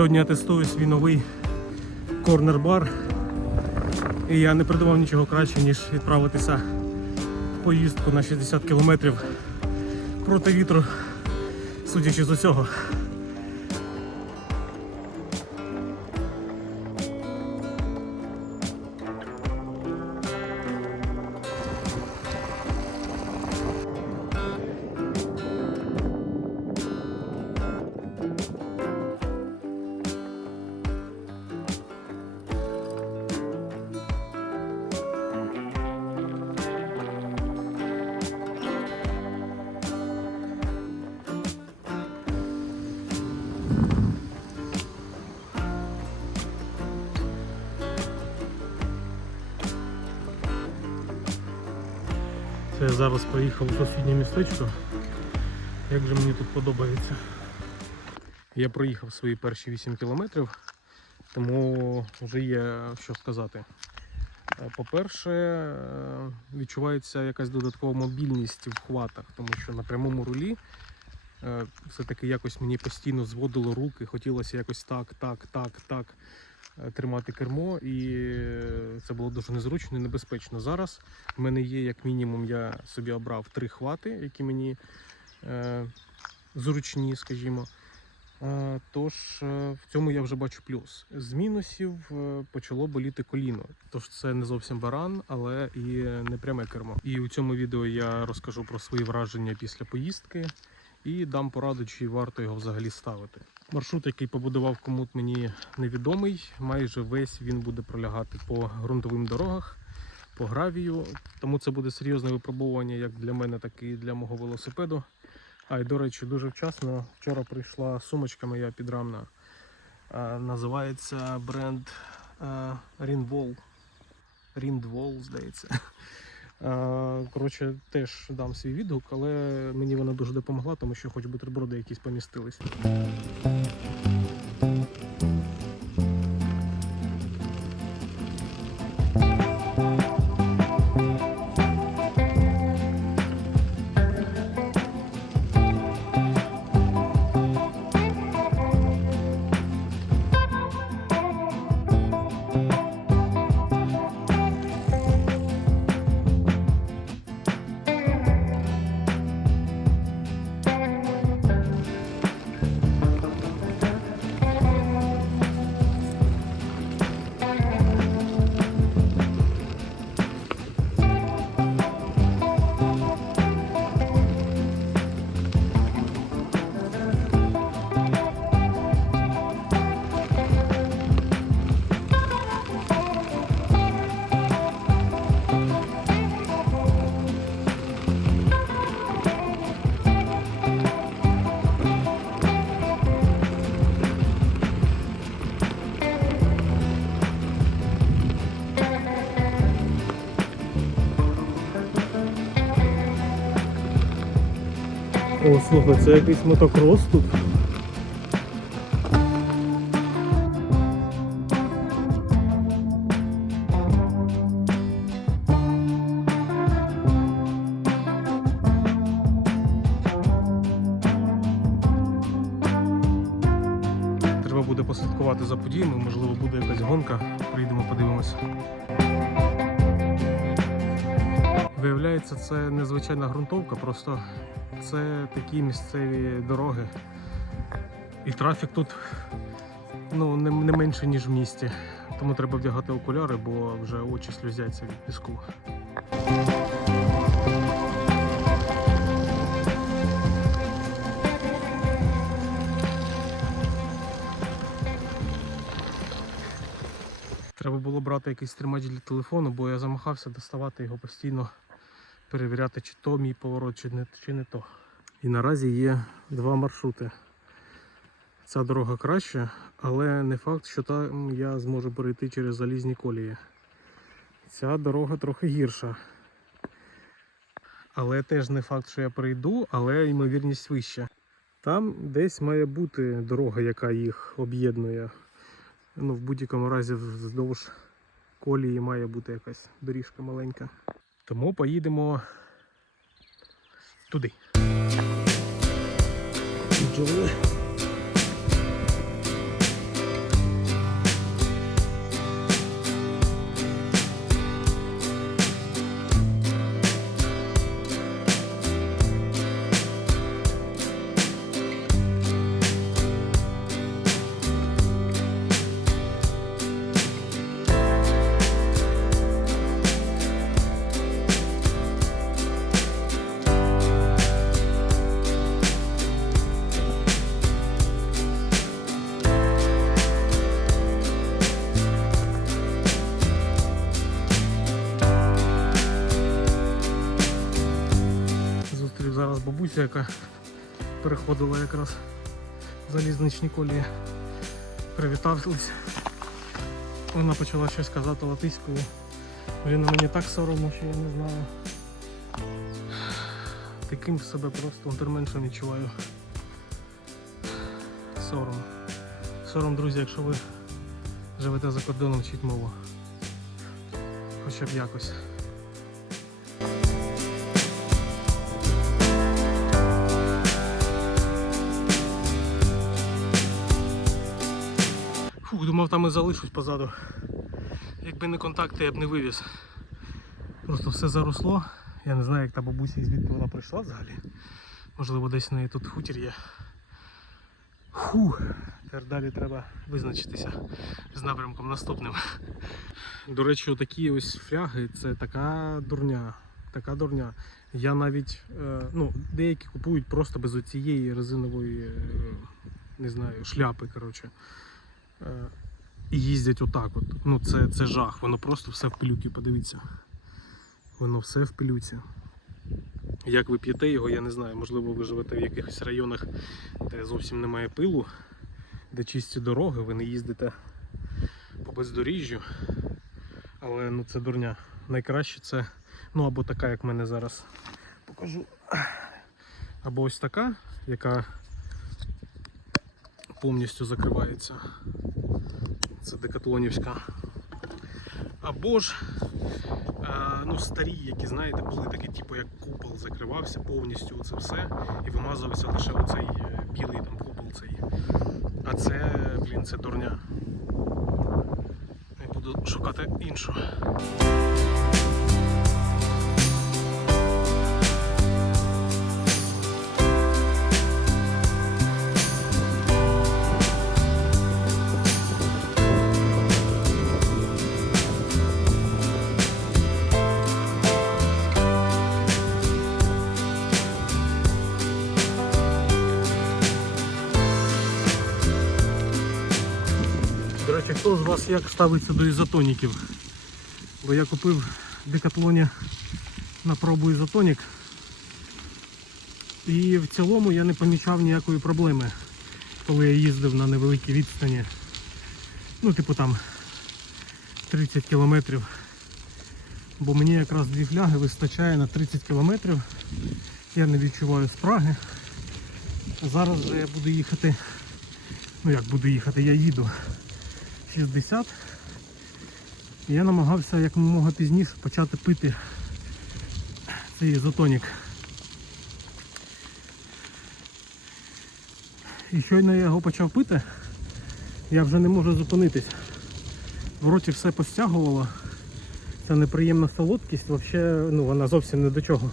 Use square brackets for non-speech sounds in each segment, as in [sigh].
Сьогодні я тестую свій новий корнер-бар. І я не придумав нічого краще, ніж відправитися в поїздку на 60 кілометрів проти вітру, судячи з усього. Зараз поїхав у сусіднє містечко. Як же мені тут подобається. Я проїхав свої перші 8 кілометрів, тому вже є що сказати. Е, По-перше, е, відчувається якась додаткова мобільність в хватах, тому що на прямому рулі е, все-таки якось мені постійно зводило руки, хотілося якось так, так, так, так тримати кермо, і це було дуже незручно і небезпечно. Зараз в мене є, як мінімум, я собі обрав три хвати, які мені е, зручні, скажімо. Е, Тож е, в цьому я вже бачу плюс. З мінусів е, почало боліти коліно. Тож це не зовсім баран, але і не пряме кермо. І у цьому відео я розкажу про свої враження після поїздки і дам пораду, чи варто його взагалі ставити. Маршрут, який побудував комут, мені невідомий. Майже весь він буде пролягати по ґрунтовим дорогах, по гравію. Тому це буде серйозне випробування як для мене, так і для мого велосипеду. А і до речі, дуже вчасно. Вчора прийшла сумочка моя підрамна. А, називається бренд а, Rindwall. Rindwall, здається. А, Коротше, теж дам свій відгук, але мені вона дуже допомогла, тому що хоч бутерброди якісь помістились. О, слухай, це якийсь мотокрос тут. Треба буде послідкувати за подіями, можливо, буде якась гонка. Прийдемо, подивимося. Виявляється, це незвичайна ґрунтовка, просто це такі місцеві дороги. І трафік тут ну, не, не менше, ніж в місті. Тому треба вдягати окуляри, бо вже очі сльозяться від піску. Треба було брати якийсь тримач для телефону, бо я замахався доставати його постійно, перевіряти, чи то мій поворот, чи не, чи не то. І наразі є два маршрути. Ця дорога краща, але не факт, що там я зможу перейти через залізні колії. Ця дорога трохи гірша. Але теж не факт, що я перейду, але ймовірність вища. Там десь має бути дорога, яка їх об'єднує. Ну, в будь-якому разі вздовж колії має бути якась доріжка маленька. Тому поїдемо туди. Бабуся, яка переходила якраз залізничні колії. Привітались. Вона почала щось казати латиською. А мені так соромно, що я не знаю. Таким себе просто унтерменшем відчуваю. Сором. Сором, друзі, якщо ви живете за кордоном, вчіть мову. Хоча б якось. Фух, думав там і залишусь позаду. Якби не контакти, я б не вивіз. Просто все заросло. Я не знаю, як та бабуся звідки вона прийшла взагалі. Можливо, десь в неї тут хутір є. Фу, тепер далі треба визначитися з напрямком наступним. До речі, такі ось фляги це така дурня. Така дурня. Я навіть, е, ну, деякі купують просто без оцієї резинової, е, не знаю, шляпи, коротше. Е, і їздять отак от. Ну це, це жах, воно просто все в пилюці, подивіться. Воно все в пилюці. Як ви п'єте його, я не знаю. Можливо, ви живете в якихось районах, де зовсім немає пилу, де чисті дороги, ви не їздите по бездоріжжю. Але ну це дурня. Найкраще це, ну або така, як в мене зараз покажу. Або ось така, яка повністю закривається. Це декатлонівська. Або ж е, ну, старі, які знаєте, були такі, типу як купол закривався повністю це все і вимазувався лише оцей е, білий там купол цей. А це, блін, це дурня. Я буду шукати іншу. Хто з вас як ставиться до ізотоніків? Бо я купив в декатлоні на пробу ізотонік. І в цілому я не помічав ніякої проблеми, коли я їздив на невеликій відстані. Ну, типу там 30 кілометрів. Бо мені якраз дві фляги вистачає на 30 кілометрів. Я не відчуваю спраги. Зараз же я буду їхати. Ну як буду їхати, я їду 60. І я намагався якомога пізніше почати пити цей ізотонік. І щойно я його почав пити, я вже не можу зупинитись. В роті все постягувало. Ця неприємна солодкість, взагалі, ну, вона зовсім не до чого.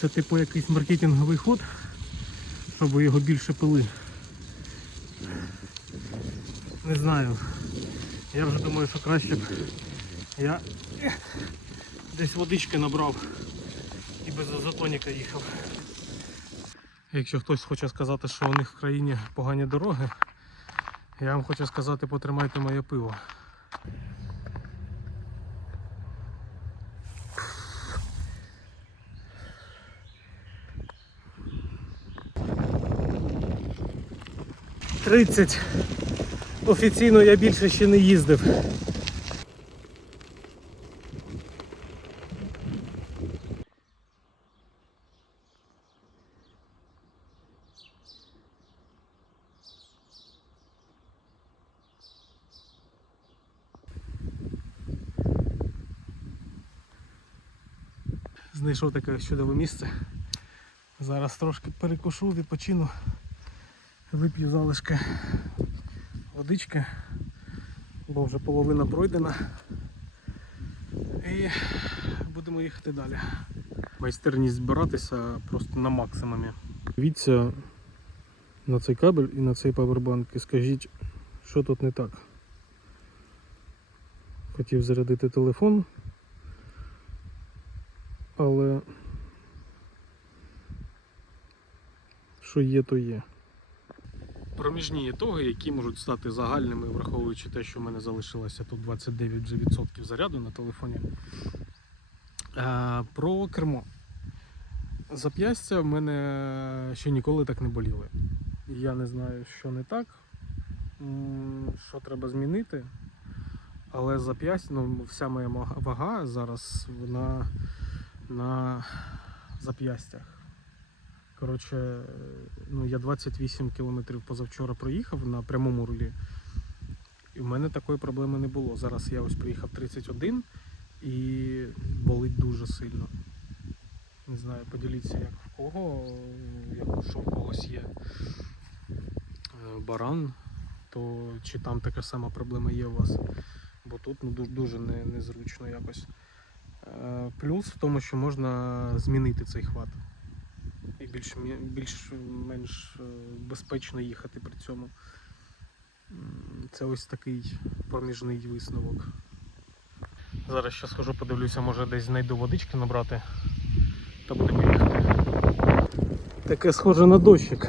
Це типу якийсь маркетинговий ход, щоб його більше пили. Не знаю. Я вже думаю, що краще б я десь водички набрав і без азотоніка їхав. Якщо хтось хоче сказати, що у них в країні погані дороги, я вам хочу сказати, потримайте моє пиво. Тридцять. Офіційно я більше ще не їздив. Знайшов таке чудове місце. Зараз трошки перекушу, відпочину, вип'ю залишки водички, бо вже половина пройдена. І будемо їхати далі. Майстерність збиратися просто на максимумі. Дивіться на цей кабель і на цей павербанк і скажіть, що тут не так. Хотів зарядити телефон, але що є, то є. Проміжні ітоги, які можуть стати загальними, враховуючи те, що в мене залишилося тут 29% заряду на телефоні. Е, Про кермо. Зап'ястя в мене ще ніколи так не боліли. Я не знаю, що не так, що треба змінити. Але зап'ястя, ну, вся моя вага зараз вона на зап'ястях. Коротше, ну, я 28 кілометрів позавчора проїхав на прямому рулі. І в мене такої проблеми не було. Зараз я ось приїхав 31 і болить дуже сильно. Не знаю, поділіться, як в кого, як що в когось є е, баран, то чи там така сама проблема є у вас. Бо тут ну, дуже незручно якось. Е, Плюс в тому, що можна змінити цей хват. І більш, більш-менш е, безпечно їхати при цьому. Це ось такий проміжний висновок. Зараз ще схожу, подивлюся, може десь знайду водички набрати та будемо їхати. Таке схоже на дощик.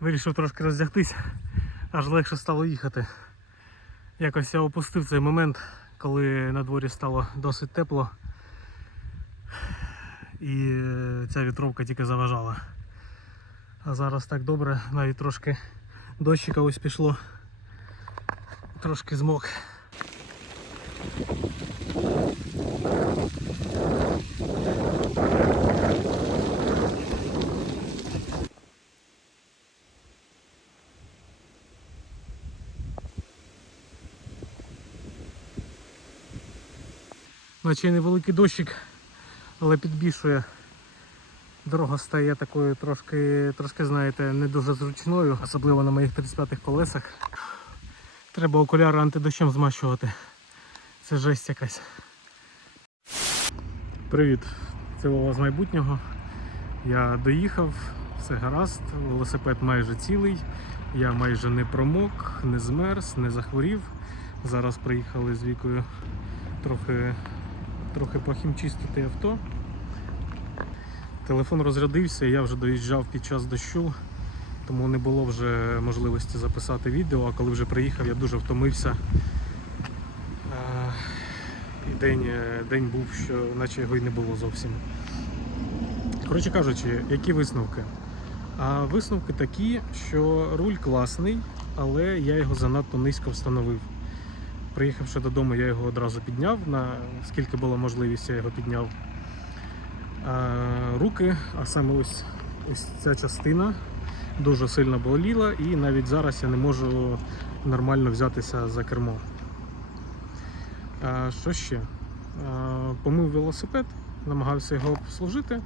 Вирішив трошки роздягтись, аж легше стало їхати. Якось я опустив цей момент, коли на дворі стало досить тепло. І е, ця вітровка тільки заважала. А зараз так добре, навіть трошки дощика ось пішло. Трошки змок. Наче невеликий дощик, але підбільшує. Дорога стає такою трошки, трошки, знаєте, не дуже зручною, особливо на моїх 35-х колесах. Треба окуляри антидощем змащувати. Це жесть якась. Привіт, це Вова з майбутнього. Я доїхав, все гаразд, велосипед майже цілий. Я майже не промок, не змерз, не захворів. Зараз приїхали з вікою трохи, трохи похімчистити авто. Телефон розрядився, я вже доїжджав під час дощу, тому не було вже можливості записати відео, а коли вже приїхав, я дуже втомився. Е, І день, е, день був, що наче його й не було зовсім. Коротше кажучи, які висновки? А висновки такі, що руль класний, але я його занадто низько встановив. Приїхавши додому, я його одразу підняв, на скільки була можливість, я його підняв. Руки, а саме ось, ось ця частина дуже сильно боліла, і навіть зараз я не можу нормально взятися за кермо. Що ще? Помив велосипед, намагався його обслужити,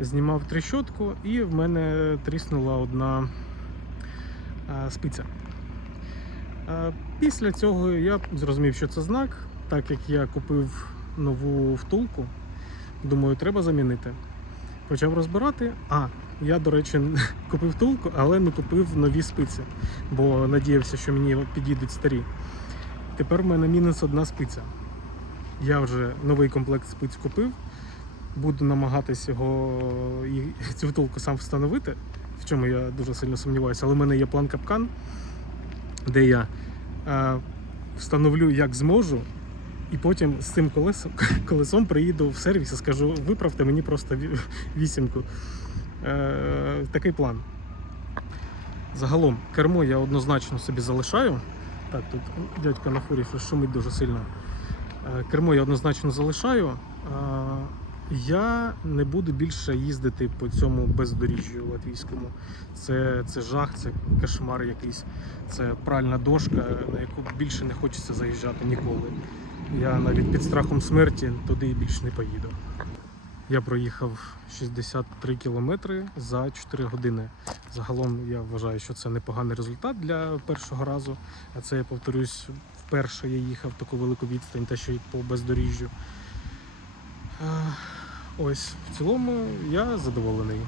знімав тріщотку, і в мене тріснула одна спиця. Після цього я зрозумів, що це знак, так як я купив нову втулку. Думаю, треба замінити. Почав розбирати. А, я, до речі, [laughs] купив втулку, але не купив нові спиці, бо надіявся, що мені підійдуть старі. Тепер в мене мінус одна спиця. Я вже новий комплект спиць купив. Буду намагатись його [laughs] цю втулку сам встановити, в чому я дуже сильно сумніваюся. Але в мене є план капкан, де я е, встановлю як зможу, і потім з цим колесом, [laughs] колесом приїду в сервіс і скажу, виправте мені просто ві- вісімку. Е, такий план. Загалом, кермо я однозначно собі залишаю. Так, тут дядько на фурі шумить дуже сильно. Е, Кермо я однозначно залишаю. Я не буду більше їздити по цьому бездоріжжю латвійському. Це, це жах, це кошмар якийсь. Це пральна дошка, на яку більше не хочеться заїжджати ніколи. Я навіть під страхом смерті туди і більше не поїду. Я проїхав 63 кілометри за 4 години. Загалом я вважаю, що це непоганий результат для першого разу. А це я повторюсь, вперше я їхав таку велику відстань, те, що й по бездоріжжю. Ось, в цілому я задоволений.